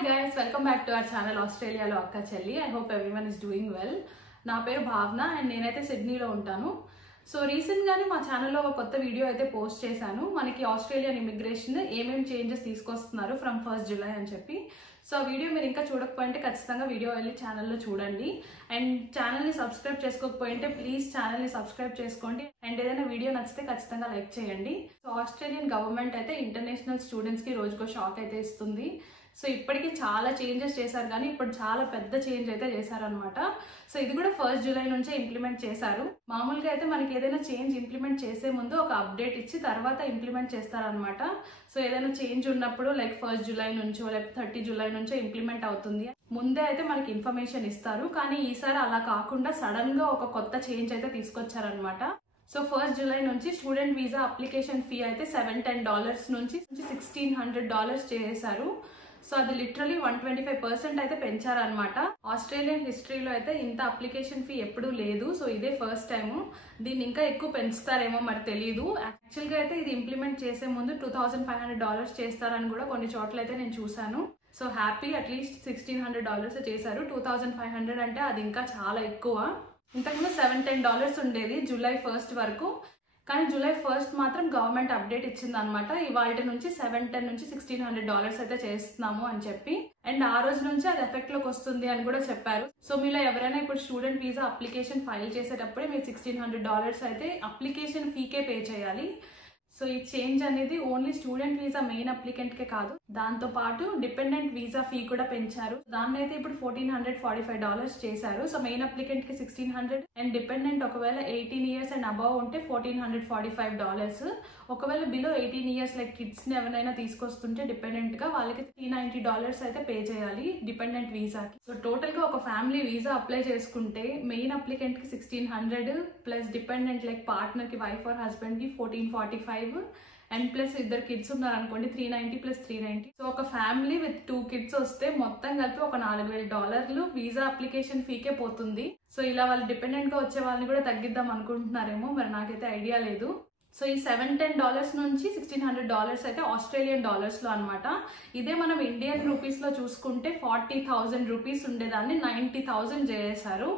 Hi guys, welcome back to our channel Australia lo akka chelli. I hope everyone is doing well. నా పేరు భావన and నేనైతే సిడ్నీలో ఉంటాను. సో రీసెంట్గానే మా ఛానల్లో ఒక కొత్త వీడియో అయితే పోస్ట్ చేశాను. మనకి ఆస్ట్రేలియన్ ఇమిగ్రేషన్ ఏమేమి చేంజెస్ తీసుకొస్తున్నారు ఫ్రమ్ 1st July అని చెప్పి. సో ఆ వీడియో మీరు ఇంకా చూడకపోయింటే ఖచ్చితంగా వీడియో వెళ్ళి ఛానల్లో చూడండి. అండ్ ఛానల్ని సబ్స్క్రైబ్ చేసుకోకపోయింటే ప్లీజ్ ఛానల్ని సబ్స్క్రైబ్ చేసుకోండి. అండ్ ఏదైనా వీడియో నచ్చితే ఖచ్చితంగా లైక్ చేయండి. సో ఆస్ట్రేలియన్ గవర్నమెంట్ అయితే ఇంటర్నేషనల్ స్టూడెంట్స్కి రోజుకో షాక్ అయితే ఇస్తుంది. సో ఇప్పటికీ చాలా చేంజెస్ చేశారు కానీ ఇప్పుడు చాలా పెద్ద చేంజ్ అయితే చేశారనమాట. సో ఇది కూడా 1st July నుంచే ఇంప్లిమెంట్ చేశారు. మామూలుగా అయితే మనకి ఏదైనా చేంజ్ ఇంప్లిమెంట్ చేసే ముందు ఒక అప్డేట్ ఇచ్చి తర్వాత ఇంప్లిమెంట్ చేస్తారనమాట. సో ఏదైనా చేంజ్ ఉన్నప్పుడు లైక్ 1st July నుంచో లేకపోతే 30 July నుంచో ఇంప్లిమెంట్ అవుతుంది. ముందే అయితే మనకి ఇన్ఫర్మేషన్ ఇస్తారు. కానీ ఈసారి అలా కాకుండా సడన్ గా ఒక కొత్త చేంజ్ అయితే తీసుకొచ్చారనమాట. సో 1st July నుంచి స్టూడెంట్ వీసా అప్లికేషన్ ఫీ అయితే $710 నుంచి $1,600 చేశారు. సో అది లిటరలీ 125% అయితే పెంచారనమాట. ఆస్ట్రేలియన్ హిస్టరీలో అయితే ఇంత అప్లికేషన్ ఫీ ఎప్పుడూ లేదు. సో ఇదే ఫస్ట్ టైము. దీన్ని ఇంకా ఎక్కువ పెంచుతారేమో మరి తెలీదు. యాక్చువల్గా అయితే ఇది ఇంప్లిమెంట్ చేసే ముందు $2,500 చేస్తారని కూడా కొన్ని చోట్ల అయితే నేను చూసాను. సో హ్యాపీ అట్లీస్ట్ $1,600 చేశారు. 2,500 అంటే అది ఇంకా చాలా ఎక్కువ. ఇంతకుముందు $710 ఉండేది July 1st వరకు. కానీ July 1st మాత్రం గవర్నమెంట్ అప్డేట్ ఇచ్చింది అనమాట. ఇవాళ నుంచి $710 నుంచి $1,600 అయితే చేస్తున్నాము అని చెప్పి. అండ్ ఆ రోజు నుంచి అది ఎఫెక్ట్ లోకి వస్తుంది అని కూడా చెప్పారు. సో మీలో ఎవరైనా ఇప్పుడు స్టూడెంట్ వీసా అప్లికేషన్ ఫైల్ చేసేటప్పుడే మీరు $1,600 అయితే అప్లికేషన్ ఫీకే పే చేయాలి. సో ఈ చేంజ్ అనేది only student visa main applicant కే కాదు, దాంతో పాటు డిపెండెంట్ వీసా ఫీ కూడా పెంచారు. దాన్ని అయితే ఇప్పుడు $1,445 చేశారు. సో మెయిన్ అప్లికెంట్ కి $1,600 అండ్ డిపెండెంట్ ఒకవేళ 18 years అండ్ అబవ్ ఉంటే $1,445. ఒకవేళ బిలో 18 years లైక్ కిడ్స్ ని ఎవరైనా తీసుకొస్తుంటే డిపెండెంట్ గా వాళ్ళకి $390 అయితే పే చేయాలి డిపెండెంట్ వీసాకి. సో టోటల్ గా ఒక ఫ్యామిలీ వీసా అప్లై చేసుకుంటే మెయిన్ అప్లికెంట్ కి $1,600 ప్లస్ డిపెండెంట్ లైక్ పార్ట్నర్ కి వైఫ్ ఆర్ హస్బెండ్ కి $1,445 అండ్ ప్లస్ ఇద్దరు కిడ్స్ ఉన్నారు అనుకోండి $390 + $390. సో ఒక ఫ్యామిలీ విత్ 2 kids వస్తే మొత్తం కలిపి ఒక $4,000 వీసా అప్లికేషన్ ఫీకే పోతుంది. సో ఇలా వాళ్ళు డిపెండెంట్ గా వచ్చే వాళ్ళని కూడా తగ్గిద్దాం అనుకుంటున్నారేమో, మరి నాకైతే ఐడియా లేదు. సో ఈ $710 నుంచి $1,600 అయితే ఆస్ట్రేలియన్ డాలర్స్ లో అనమాట. ఇదే మనం ఇండియన్ రూపీస్ లో చూసుకుంటే 40,000 రూపీస్ ఉండేదాన్ని 90,000 చేశారు.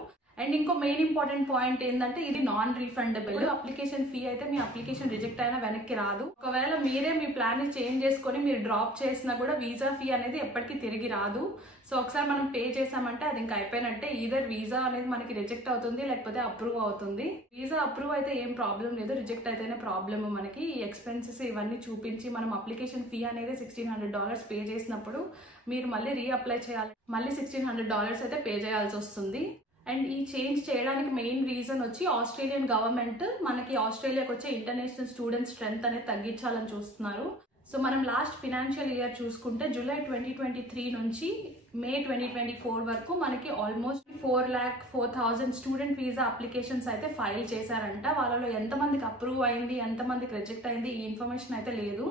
అండ్ ఇంకో మెయిన్ ఇంపార్టెంట్ పాయింట్ ఏంటంటే ఇది నాన్ రీఫండబుల్ అప్లికేషన్ ఫీ. అయితే మీ అప్లికేషన్ రిజెక్ట్ అయినా వెనక్కి రాదు. ఒకవేళ మీరే మీ ప్లాన్ ని చేంజ్ చేసుకొని మీరు డ్రాప్ చేసినా కూడా వీసా ఫీ అనేది ఎప్పటికీ తిరిగి రాదు. సో ఒకసారి మనం పే చేసామంటే అది ఇంకా అయిపోయినట్టే. ఈధర్ వీసా అనేది మనకి రిజెక్ట్ అవుతుంది లేకపోతే అప్రూవ్ అవుతుంది. వీసా అప్రూవ్ అయితే ఏం ప్రాబ్లం లేదు, రిజెక్ట్ అయితేనే ప్రాబ్లమ్. మనకి ఈ ఎక్స్పెన్సెస్ ఇవన్నీ చూపించి మనం అప్లికేషన్ ఫీ అనేది $1,600 పే చేసినప్పుడు మీరు మళ్ళీ రీఅప్లై చేయాలి, మళ్ళీ $1,600 అయితే పే చేయాల్సి వస్తుంది. అండ్ ఈ చేంజ్ చేయడానికి మెయిన్ రీజన్ వచ్చి ఆస్ట్రేలియన్ గవర్నమెంట్ మనకి ఆస్ట్రేలియాకి వచ్చే ఇంటర్నేషనల్ స్టూడెంట్ స్ట్రెంత్ అనేది తగ్గించాలని చూస్తున్నారు. సో మనం లాస్ట్ ఫినాన్షియల్ ఇయర్ చూసుకుంటే July 2023 నుంచి May 2024 వరకు మనకి ఆల్మోస్ట్ 4,04,000 స్టూడెంట్ వీసా అప్లికేషన్స్ అయితే ఫైల్ చేశారంట. వాళ్ళలో ఎంతమందికి అప్రూవ్ అయింది, ఎంతమందికి రిజెక్ట్ అయింది ఈ ఇన్ఫర్మేషన్ అయితే లేదు.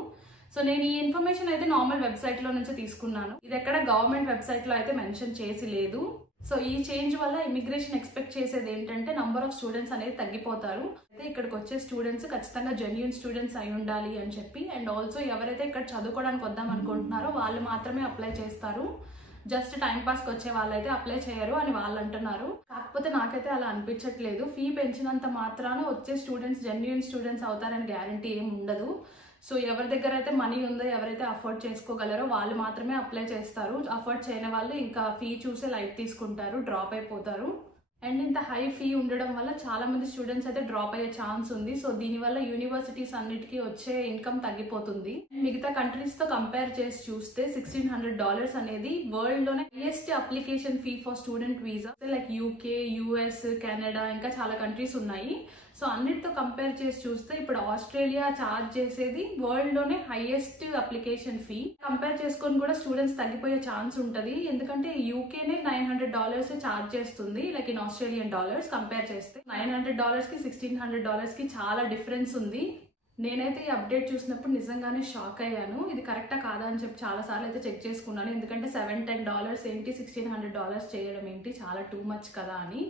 సో నేను ఈ ఇన్ఫర్మేషన్ అయితే నార్మల్ వెబ్సైట్ లో నుంచి తీసుకున్నాను. ఇది ఎక్కడ గవర్నమెంట్ వెబ్సైట్ లో అయితే మెన్షన్ చేసి లేదు. సో ఈ చేంజ్ వల్ల ఇమిగ్రేషన్ ఎక్స్పెక్ట్ చేసేది ఏంటంటే నంబర్ ఆఫ్ స్టూడెంట్స్ అనేది తగ్గిపోతారు. అయితే ఇక్కడికి వచ్చే స్టూడెంట్స్ ఖచ్చితంగా జెన్యూన్ స్టూడెంట్స్ అయి ఉండాలి అని చెప్పి. అండ్ ఆల్సో ఎవరైతే ఇక్కడ చదువుకోవడానికి వద్దాం అనుకుంటున్నారో వాళ్ళు మాత్రమే అప్లై చేస్తారు. జస్ట్ టైం పాస్కి వచ్చే వాళ్ళైతే అప్లై చేయరు అని వాళ్ళు అంటున్నారు. కాకపోతే నాకైతే అలా అనిపించట్లేదు. ఫీ పెంచినంత మాత్రాన వచ్చే స్టూడెంట్స్ జెన్యూన్ స్టూడెంట్స్ అవుతారని గ్యారంటీ ఏమి ఉండదు. సో ఎవరి దగ్గర అయితే మనీ ఉందో, ఎవరైతే అఫోర్డ్ చేసుకోగలరో వాళ్ళు మాత్రమే అప్లై చేస్తారు. అఫోర్డ్ చేయని వాళ్ళు ఇంకా ఫీ చూసే లైట్ తీసుకుంటారు, డ్రాప్ అయిపోతారు. అండ్ ఇంత హై ఫీ ఉండడం వల్ల చాలా మంది స్టూడెంట్స్ అయితే డ్రాప్ అయ్యే ఛాన్స్ ఉంది. సో దీనివల్ల యూనివర్సిటీస్ అన్నిటికీ వచ్చే ఇన్కమ్ తగ్గిపోతుంది. మిగతా కంట్రీస్ తో కంపేర్ చేసి చూస్తే $1,600 అనేది వరల్డ్ లోనే highest application fee for student visa. Like UK, US, Canada ఇంకా చాలా కంట్రీస్ ఉన్నాయి. సో అన్నిటితో కంపేర్ చేసి చూస్తే ఇప్పుడు ఆస్ట్రేలియా చార్జ్ చేసేది వరల్డ్ లోనే హైయెస్ట్ అప్లికేషన్ ఫీ. కంపేర్ చేసుకొని కూడా స్టూడెంట్స్ తగ్గిపోయే ఛాన్స్ ఉంటుంది. ఎందుకంటే యూకేనే $900 చార్జ్ చేస్తుంది like in Australian dollars. Compare చేస్తే $900 కి $1,600 కి చాలా డిఫరెన్స్ ఉంది. నేనైతే ఈ అప్డేట్ చూసినప్పుడు నిజంగానే షాక్ అయ్యాను. ఇది కరెక్టా కాదా అని చెప్పి చాలా సార్లు అయితే చెక్ చేసుకున్నాను. ఎందుకంటే $710 ఏంటి, $1,600 చేయడం ఏంటి, చాలా టూ మచ్ కదా అని.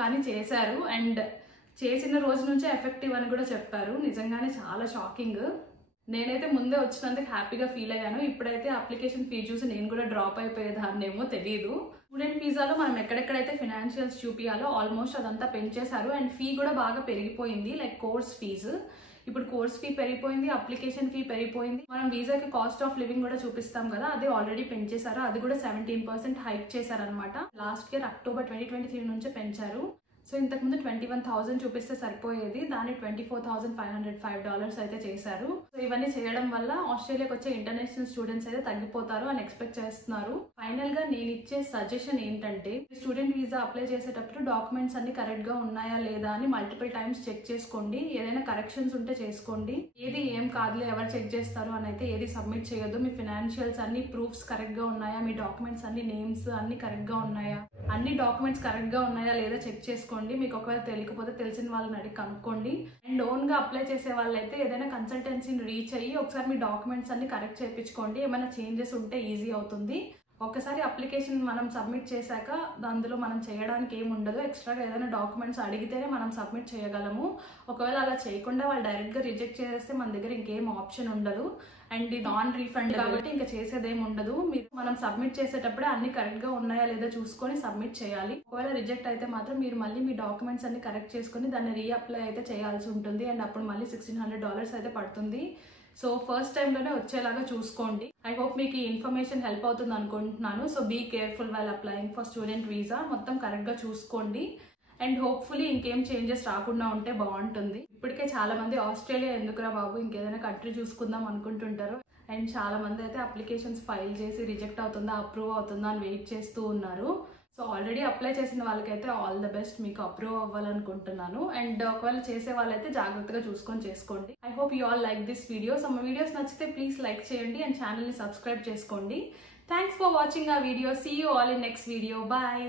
కానీ చేశారు. అండ్ చేసిన రోజు నుంచే ఎఫెక్టివ్ అని కూడా చెప్పారు. నిజంగానే చాలా షాకింగ్. నేనైతే ముందే వచ్చినందుకు హ్యాపీగా ఫీల్ అయ్యాను. ఇప్పుడైతే అప్లికేషన్ ఫీ చూసి నేను కూడా డ్రాప్ అయిపోయేదాన్నేమో తెలియదు. స్టూడెంట్ వీసాలో మనం ఎక్కడెక్కడైతే ఫినాన్షియల్స్ చూపించాలో ఆల్మోస్ట్ అదంతా పెంచేశారు. అండ్ ఫీ కూడా బాగా పెరిగిపోయింది. లైక్ కోర్స్ ఫీజు ఇప్పుడు కోర్స్ ఫీ పెరిగిపోయింది, అప్లికేషన్ ఫీ పెరిగిపోయింది. మనం వీసాకి కాస్ట్ ఆఫ్ లివింగ్ కూడా చూపిస్తాం కదా, అది ఆల్రెడీ పెంచేశారు. అది కూడా 17% హైక్ చేశారనమాట. లాస్ట్ ఇయర్ అక్టోబర్ 2023 నుంచే పెంచారు. సో ఇంతకుముందు 21,000 చూపిస్తే సరిపోయేది, దాన్ని $24,505 అయితే చేశారు. సో ఇవన్నీ చేయడం వల్ల ఆస్ట్రేలియాకి వచ్చే ఇంటర్నేషనల్ స్టూడెంట్స్ అయితే తగ్గిపోతారు అని ఎక్స్పెక్ట్ చేస్తున్నారు. ఫైనల్ గా నేను ఇచ్చే సజెషన్ ఏంటంటే, స్టూడెంట్ వీసా అప్లై చేసేటప్పుడు డాక్యుమెంట్స్ అన్ని కరెక్ట్ గా ఉన్నాయా లేదా అని మల్టిపుల్ టైమ్స్ చెక్ చేసుకోండి. ఏదైనా కరెక్షన్స్ ఉంటే చేసుకోండి. ఏది ఏం కాదులే ఎవరు చెక్ చేస్తారు అని అయితే ఏది సబ్మిట్ చేయొద్దు. మీ ఫినాన్షియల్స్ అన్ని ప్రూఫ్స్ కరెక్ట్ గా ఉన్నాయా, మీ డాక్యుమెంట్స్ అన్ని నేమ్స్ అన్ని కరెక్ట్ గా ఉన్నాయా, అన్ని డాక్యుమెంట్స్ కరెక్ట్ గా ఉన్నాయా లేదా చెక్ చేసుకోండి. మీకు ఒకవేళ తెలియకపోతే తెలిసిన వాళ్ళని అడిగి కనుక్కోండి. అండ్ ఓన్ గా అప్లై చేసే వాళ్ళైతే ఏదైనా కన్సల్టెన్సీని రీచ్ అయ్యి ఒకసారి మీ డాక్యుమెంట్స్ అన్ని కరెక్ట్ చేయించుకోండి. ఏమైనా చేంజెస్ ఉంటే ఈజీ అవుతుంది. ఒకసారి అప్లికేషన్ మనం సబ్మిట్ చేశాక అందులో మనం చేయడానికి ఏమి ఉండదు. ఎక్స్ట్రాగా ఏదైనా డాక్యుమెంట్స్ అడిగితేనే మనం సబ్మిట్ చేయగలము. ఒకవేళ అలా చేయకుండా వాళ్ళు డైరెక్ట్గా రిజెక్ట్ చేస్తే మన దగ్గర ఇంకేం ఆప్షన్ ఉండదు. అండ్ ఇది నాన్ రీఫండ్ కాబట్టి ఇంకా చేసేదేం ఉండదు. మనం సబ్మిట్ చేసేటప్పుడే అన్ని కరెక్ట్గా ఉన్నాయా లేదా చూసుకొని సబ్మిట్ చేయాలి. ఒకవేళ రిజెక్ట్ అయితే మాత్రం మీరు మళ్ళీ మీ డాక్యుమెంట్స్ అన్ని కరెక్ట్ చేసుకుని దాన్ని రీఅప్లై అయితే చేయాల్సి ఉంటుంది. అండ్ అప్పుడు మళ్ళీ $1,600 అయితే పడుతుంది. సో ఫస్ట్ టైంలోనే వచ్చేలాగా చూసుకోండి. ఐ హోప్ మీకు ఈ ఇన్ఫర్మేషన్ హెల్ప్ అవుతుంది అనుకుంటున్నాను. So be careful while applying for student visa. మొత్తం కరెక్ట్గా చూసుకోండి. అండ్ హోప్ఫుల్లీ ఇంకేం చేంజెస్ రాకుండా ఉంటే బాగుంటుంది. ఇప్పటికే చాలా మంది ఆస్ట్రేలియా ఎందుకురా బాబు ఇంకేదైనా కంట్రీ చూసుకుందాం అనుకుంటుంటారు. అండ్ చాలా మంది అయితే అప్లికేషన్స్ ఫైల్ చేసి రిజెక్ట్ అవుతుందా అప్రూవ్ అవుతుందా అని వెయిట్ చేస్తూ ఉన్నారు. సో ఆల్రెడీ అప్లై చేసిన వాళ్ళకైతే ఆల్ ద బెస్ట్, మీకు అప్రూవ్ అవ్వాలనుకుంటున్నాను. అండ్ ఒకవేళ చేసే వాళ్ళైతే జాగ్రత్తగా చూసుకొని చేసుకోండి. I hope you all like this video. So మా వీడియోస్ నచ్చితే ప్లీజ్ లైక్ చేయండి అండ్ ఛానల్ని సబ్స్క్రైబ్ చేసుకోండి. థ్యాంక్స్ ఫర్ వాచింగ్ ఆ video. See you all in next video. Bye.